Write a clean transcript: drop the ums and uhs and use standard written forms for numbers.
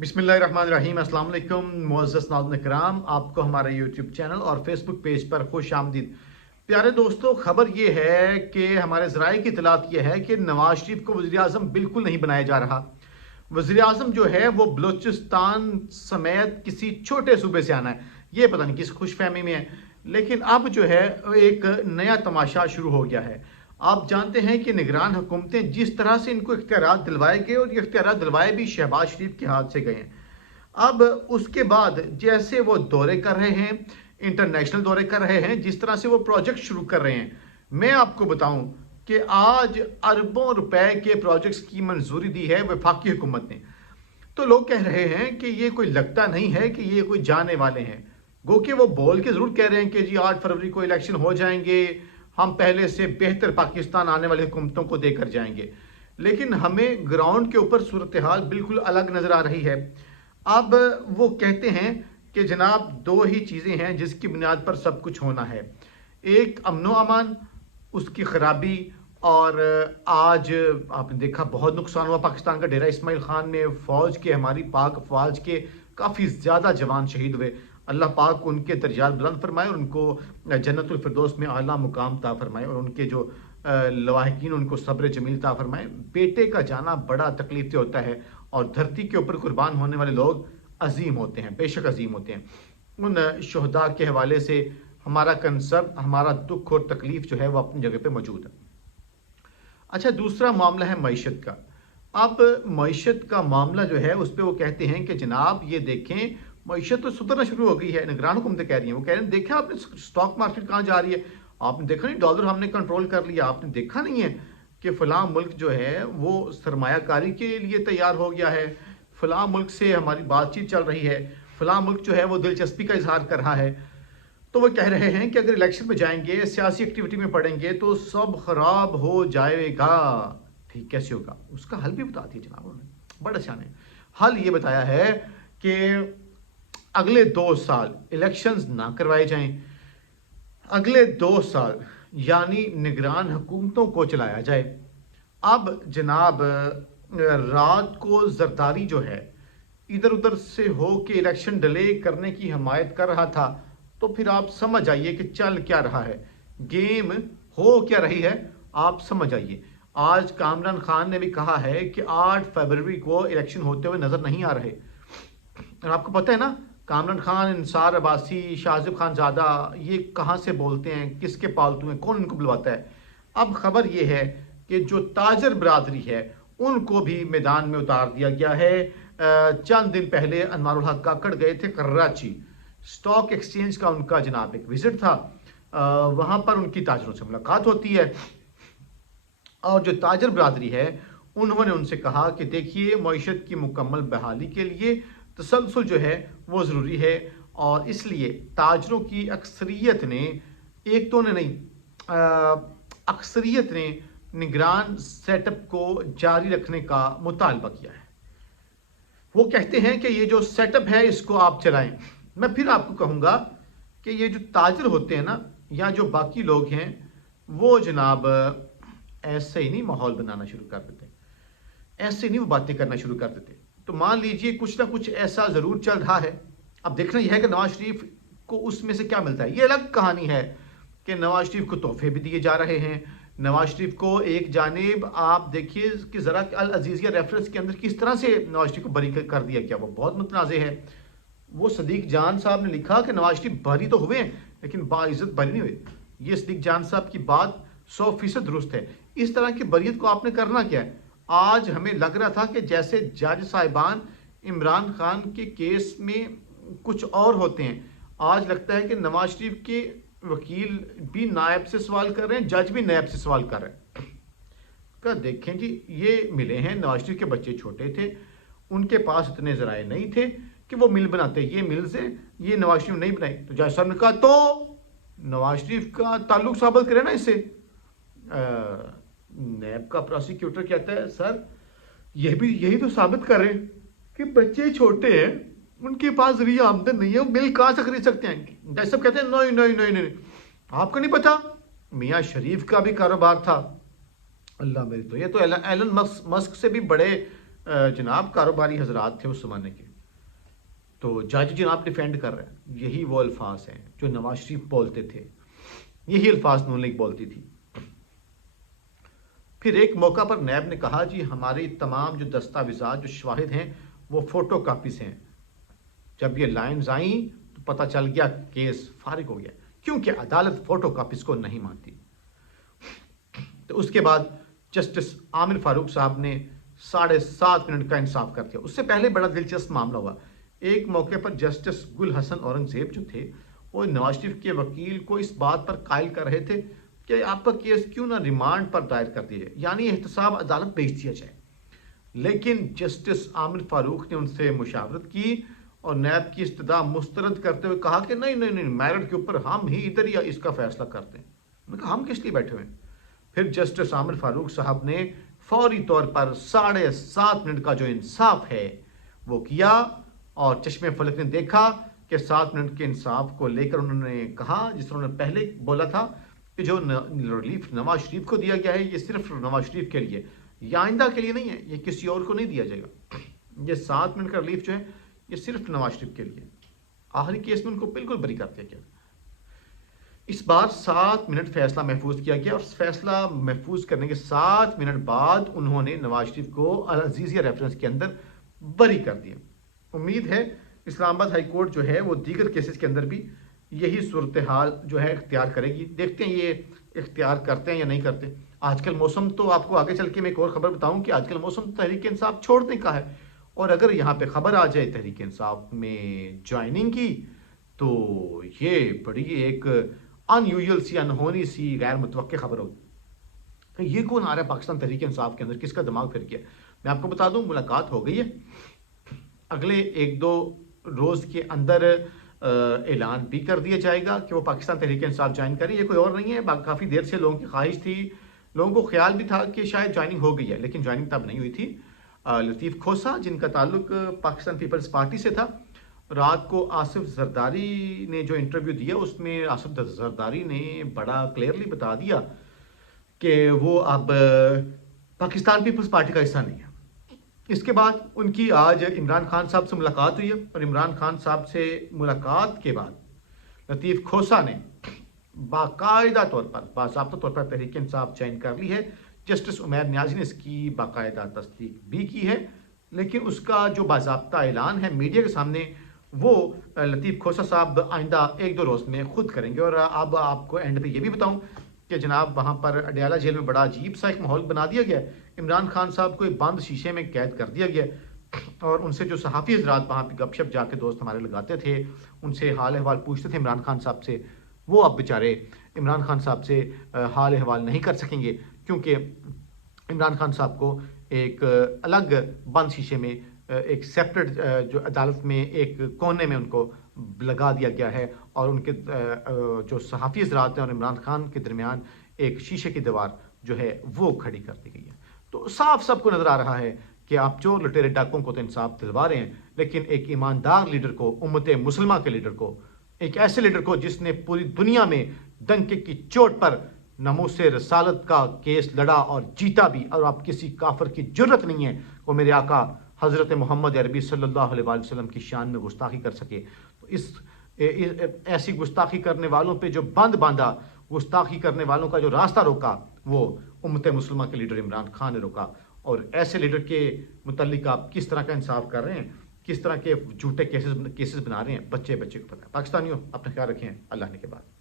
बिस्मिल्लाहिर्रहमानिर्रहीम। अस्सलाम वालेकुम मुअज़्ज़ज़ नाज़रीन किराम, आपको हमारे यूट्यूब चैनल और फेसबुक पेज पर खुश आमदीद। प्यारे दोस्तों, खबर ये है कि हमारे ज़राए की इतलात ये है कि नवाज शरीफ को वज़ीर आज़म बिल्कुल नहीं बनाया जा रहा। वज़ीर आज़म जो है वो बलूचिस्तान समेत किसी छोटे सूबे से आना है, ये पता नहीं किस खुशफहमी में है। लेकिन अब जो है एक नया तमाशा शुरू हो गया है। आप जानते हैं कि निगरान हुकूमतें जिस तरह से इनको इख्तियारात दिलवाए गए, और ये इख्तियारात दिलवाए भी शहबाज शरीफ के हाथ से गए हैं। अब उसके बाद जैसे वो दौरे कर रहे हैं, इंटरनेशनल दौरे कर रहे हैं, जिस तरह से वो प्रोजेक्ट शुरू कर रहे हैं, मैं आपको बताऊं कि आज अरबों रुपए के प्रोजेक्ट्स की मंजूरी दी है वफाकी हुकूमत ने। तो लोग कह रहे हैं कि ये कोई लगता नहीं है कि ये कोई जाने वाले हैं। गो कि वो बोल के जरूर कह रहे हैं कि जी 8 फरवरी को इलेक्शन हो जाएंगे, हम पहले से बेहतर पाकिस्तान आने वाली हुकूमतों को देकर जाएंगे। लेकिन हमें ग्राउंड के ऊपर सूरत हाल बिल्कुल अलग नजर आ रही है। अब वो कहते हैं कि जनाब दो ही चीज़ें हैं जिसकी बुनियाद पर सब कुछ होना है, एक अमनो अमान, उसकी खराबी। और आज आपने देखा बहुत नुकसान हुआ पाकिस्तान का। डेरा इस्माइल खान में फ़ौज के, हमारी पाक फ़ौज के काफ़ी ज़्यादा जवान शहीद हुए। अल्लाह पाक उनके दर्जात बुलंद फरमाए और उनको जन्नतुल फिरदौस में आला मुकाम ता फरमाए, और उनके जो लवाहिकीन उनको सब्र जमील ता फरमाए। बेटे का जाना बड़ा तकलीफ होता है, और धरती के ऊपर कुर्बान होने वाले लोग अजीम होते हैं, बेशक अजीम होते हैं। उन शहदा के हवाले से हमारा कंसर्न, हमारा दुख और तकलीफ जो है वो अपनी जगह पे मौजूद है। अच्छा, दूसरा मामला है मईशत का। अब मईशत का मामला जो है उस पर वो कहते हैं कि जनाब ये देखें, मईशत तो सुधरना शुरू हो गई है। निगरान हुकूमतें कह रही हैं, वो कह रहे हैं देखें आपने स्टॉक मार्केट कहाँ जा रही है, आपने देखा नहीं डॉलर हमने कंट्रोल कर लिया, आपने देखा नहीं है कि फलां मुल्क जो है वो सरमायाकारी के लिए तैयार हो गया है, फलां मुल्क से हमारी बातचीत चल रही है, फलां मुल्क जो है वो दिलचस्पी का इजहार कर रहा है। तो वो कह रहे हैं कि अगर इलेक्शन में जाएंगे, सियासी एक्टिविटी में पड़ेंगे तो सब खराब हो जाएगा। ठीक कैसे होगा, उसका हल भी बता दिया जनाब उन्होंने, बड़ा अच्छा है। हल ये बताया है कि अगले 2 साल इलेक्शंस ना करवाए जाएं, अगले 2 साल यानी निगरान हुकूमतों को चलाया जाए। अब जनाब रात को जरदारी जो है इधर उधर से हो के इलेक्शन डिले करने की हिमायत कर रहा था, तो फिर आप समझ आइए कि चल क्या रहा है, गेम हो क्या रही है, आप समझ आइए। आज कामरान खान ने भी कहा है कि 8 फरवरी को इलेक्शन होते हुए नजर नहीं आ रहे। और आपको पता है ना, कामरान खान, इंसार अब्बासी, शाहज़िब खानज़ादा, ये कहाँ से बोलते हैं, किसके पालतू हैं, कौन इनको बुलवाता है। अब खबर ये है कि जो ताजर बरादरी है उनको भी मैदान में उतार दिया गया है। चंद दिन पहले अनवारुल हक काकड़ गए थे कराची, स्टॉक एक्सचेंज का उनका जनाब एक विजिट था। वहां पर उनकी ताजरों से मुलाकात होती है, और जो ताजर बरादरी है उन्होंने उनसे कहा कि देखिए मईशत की मुकम्मल बहाली के लिए तसलसल जो है वो ज़रूरी है, और इसलिए ताजरों की अक्सरियत ने, एक तो ने नहीं, अक्सरियत ने निगरान सेटअप को जारी रखने का मुतालबा किया है। वो कहते हैं कि ये जो सेटअप है इसको आप चलाएं। मैं फिर आपको कहूँगा कि ये जो ताजर होते हैं ना, या जो बाकी लोग हैं, वो जनाब ऐसे ही नहीं माहौल बनाना शुरू कर देते, ऐसे नहीं वो बातें करना शुरू कर देते। तो मान लीजिए कुछ ना कुछ ऐसा ज़रूर चल रहा है। अब देखना यह है कि नवाज शरीफ को उसमें से क्या मिलता है। ये अलग कहानी है कि नवाज शरीफ को तोहफे भी दिए जा रहे हैं। नवाज शरीफ को एक जानिब आप देखिए कि ज़रा अल अजीज़िया रेफरेंस के अंदर किस तरह से नवाज शरीफ को बरी कर दिया गया, वो बहुत मुतनाज़ है। वो सदीक जान साहब ने लिखा कि नवाज शरीफ बरी तो हुए लेकिन बाइज्जत बरी नहीं हुए। ये सदीक जान साहब की बात 100% दुरुस्त है। इस तरह की बरीत को आपने करना क्या है। आज हमें लग रहा था कि जैसे जज साहिबान इमरान खान के केस में कुछ और होते हैं, आज लगता है कि नवाज शरीफ के वकील भी नायब से सवाल कर रहे हैं, जज भी नायब से सवाल कर रहे हैं। का देखें जी, ये मिले हैं, नवाज शरीफ के बच्चे छोटे थे, उनके पास इतने जराए नहीं थे कि वो मिल बनाते। ये मिल्स हैं, ये नवाज शरीफ नहीं बनाई। तो जज साहब ने कहा तो नवाज शरीफ का ताल्लुक साबित करे ना इससे। नैब का प्रोसिक्यूटर कहता है सर ये भी यही तो साबित कर रहे हैं कि बच्चे छोटे हैं, उनके पास जरिया आमदन नहीं है, वो मिल कहां से खरीद सकते हैं। जज साहब कहते हैं नहीं नहीं नहीं नहीं, आपको नहीं पता मियाँ शरीफ का भी कारोबार था। अल्लाह मेरी, तो ये तो एलन मस्क से भी बड़े जनाब कारोबारी हजरात थे उस जमाने के। تو جج جناب ڈیفینڈ کر رہے ہیں، یہی وہ الفاظ ہیں جو نواز شریف بولتے تھے، یہی الفاظ نون لیگ بولتی تھی۔ پھر ایک موقع پر نیب نے کہا جی ہماری تمام جو دستاویزات جو شواہد ہیں وہ فوٹو کاپیز ہیں۔ جب یہ لائنز آئیں تو پتہ چل گیا کیس فارغ ہو گیا، کیونکہ عدالت فوٹو کاپیز کو نہیں مانتی۔ تو اس کے بعد جسٹس عامر فاروق صاحب نے 7.5 منٹ کا انصاف کر دیا۔ اس سے پہلے بڑا دلچسپ معاملہ ہوا، ایک موقع پر جسٹس گل حسن اورنگزیب جو تھے وہ نواز شریف کے وکیل کو اس بات پر قائل کر رہے تھے کہ آپ کا کیس کیوں نہ ریمانڈ پر دائر کر دیا جائے، یعنی احتساب عدالت بھیج دیا جائے۔ لیکن جسٹس عامر فاروق نے ان سے مشاورت کی اور نیب کی استدعا مسترد کرتے ہوئے کہا کہ نہیں میرٹ کے اوپر ہم ہی ادھر یا اس کا فیصلہ کرتے ہیں۔ میں نے کہا ہم کس لیے بیٹھے ہوئے ہیں؟ پھر جسٹس عامر فاروق صاحب نے فوری طور پر 7.5 منٹ کا جو انصاف ہے وہ کیا، اور چشم فلک نے دیکھا کہ 7 منٹ کے انصاف کو لے کر انہوں نے کہا، جس طرح انہوں نے پہلے بولا تھا کہ جو ریلیف نواز شریف کو دیا گیا ہے یہ صرف نواز شریف کے لیے، یہ آئندہ کے لیے نہیں ہے، یہ کسی اور کو نہیں دیا جائے گا۔ یہ 7 منٹ کا ریلیف جو ہے یہ صرف نواز شریف کے لیے۔ آخری کیس میں ان کو بالکل بری کر دیا گیا۔ اس بار 7 منٹ فیصلہ محفوظ کیا گیا، اور فیصلہ محفوظ کرنے کے 7 منٹ بعد انہوں نے نواز شریف کو العزیزیہ ریفرنس کے اندر بری کر دیا۔ امید ہے اسلام آباد ہائی کورٹ جو ہے وہ دیگر کیسز کے اندر بھی یہی صورتحال جو ہے اختیار کرے گی۔ دیکھتے ہیں یہ اختیار کرتے ہیں یا نہیں کرتے۔ آج کل موسم تو آپ کو آگے چل کے میں ایک اور خبر بتاؤں کہ آج کل موسم تحریک انصاف چھوڑنے کا ہے، اور اگر یہاں پہ خبر آ جائے تحریک انصاف میں جوائننگ کی تو یہ بڑی ایک ان یوزول سی، انہونی سی، غیر متوقع خبر ہوگی کہ یہ کون آ رہا ہے پاکستان تحریک انصاف کے اندر، کس کا دماغ پھر گیا۔ میں آپ کو بتا دوں ملاقات ہو گئی ہے، اگلے 1-2 روز کے اندر اعلان بھی کر دیا جائے گا کہ وہ پاکستان تحریک انصاف جوائن کریں۔ یہ کوئی اور نہیں ہے، کافی دیر سے لوگوں کی خواہش تھی، لوگوں کو خیال بھی تھا کہ شاید جوائننگ ہو گئی ہے، لیکن جوائننگ تب نہیں ہوئی تھی۔ لطیف کھوسا جن کا تعلق پاکستان پیپلز پارٹی سے تھا، رات کو آصف زرداری نے جو انٹرویو دیا اس میں آصف زرداری نے بڑا کلیئرلی بتا دیا کہ وہ اب پاکستان پیپلز پارٹی کا حصہ نہیں ہے۔ اس کے بعد ان کی آج عمران خان صاحب سے ملاقات ہوئی ہے، اور عمران خان صاحب سے ملاقات کے بعد لطیف کھوسا نے باقاعدہ طور پر، باضابطہ طور پر تحریک انصاف جوائن کر لی ہے۔ جسٹس عمیر نیازی نے اس کی باقاعدہ تصدیق بھی کی ہے، لیکن اس کا جو باضابطہ اعلان ہے میڈیا کے سامنے وہ لطیف کھوسا صاحب آئندہ 1-2 روز میں خود کریں گے۔ اور اب آپ کو اینڈ پہ یہ بھی بتاؤں کہ جناب وہاں پر اڈیالہ جیل میں بڑا عجیب سا ایک ماحول بنا دیا گیا ہے۔ عمران خان صاحب کو ایک بند شیشے میں قید کر دیا گیا، اور ان سے جو صحافی حضرات وہاں پہ گپ شپ جا کے دوست ہمارے لگاتے تھے، ان سے حال احوال پوچھتے تھے عمران خان صاحب سے، وہ اب بیچارے عمران خان صاحب سے حال احوال نہیں کر سکیں گے، کیونکہ عمران خان صاحب کو ایک الگ بند شیشے میں ایک سیپریٹ جو عدالت میں ایک کونے میں ان کو لگا دیا گیا ہے، اور ان کے جو صحافی حضرات ہیں اور عمران خان کے درمیان ایک شیشے کی دیوار جو ہے وہ کھڑی کر دی گئی ہے۔ تو صاف سب کو نظر آ رہا ہے کہ آپ چور لٹیرے ڈاکوں کو تو انصاف دلوا رہے ہیں، لیکن ایک ایماندار لیڈر کو، امت مسلمہ کے لیڈر کو، ایک ایسے لیڈر کو جس نے پوری دنیا میں ڈنکے کی چوٹ پر ناموس رسالت کا کیس لڑا اور جیتا بھی، اور آپ کسی کافر کی جرت نہیں ہے وہ میرے آقا حضرت محمد عربی صلی اللہ علیہ وآلہ وسلم کی شان میں گستاخی کر سکے۔ تو ایسی گستاخی کرنے والوں پہ جو بند باندھا، گستاخی کرنے والوں کا جو راستہ روکا، وہ امت مسلمہ کے لیڈر عمران خان نے روکا۔ اور ایسے لیڈر کے متعلق آپ کس طرح کا انصاف کر رہے ہیں، کس طرح کے جھوٹے کیسز بنا رہے ہیں، بچے کو پتہ ہے۔ پاکستانیوں اپنا خیال رکھیں، اللہ نے کے بعد۔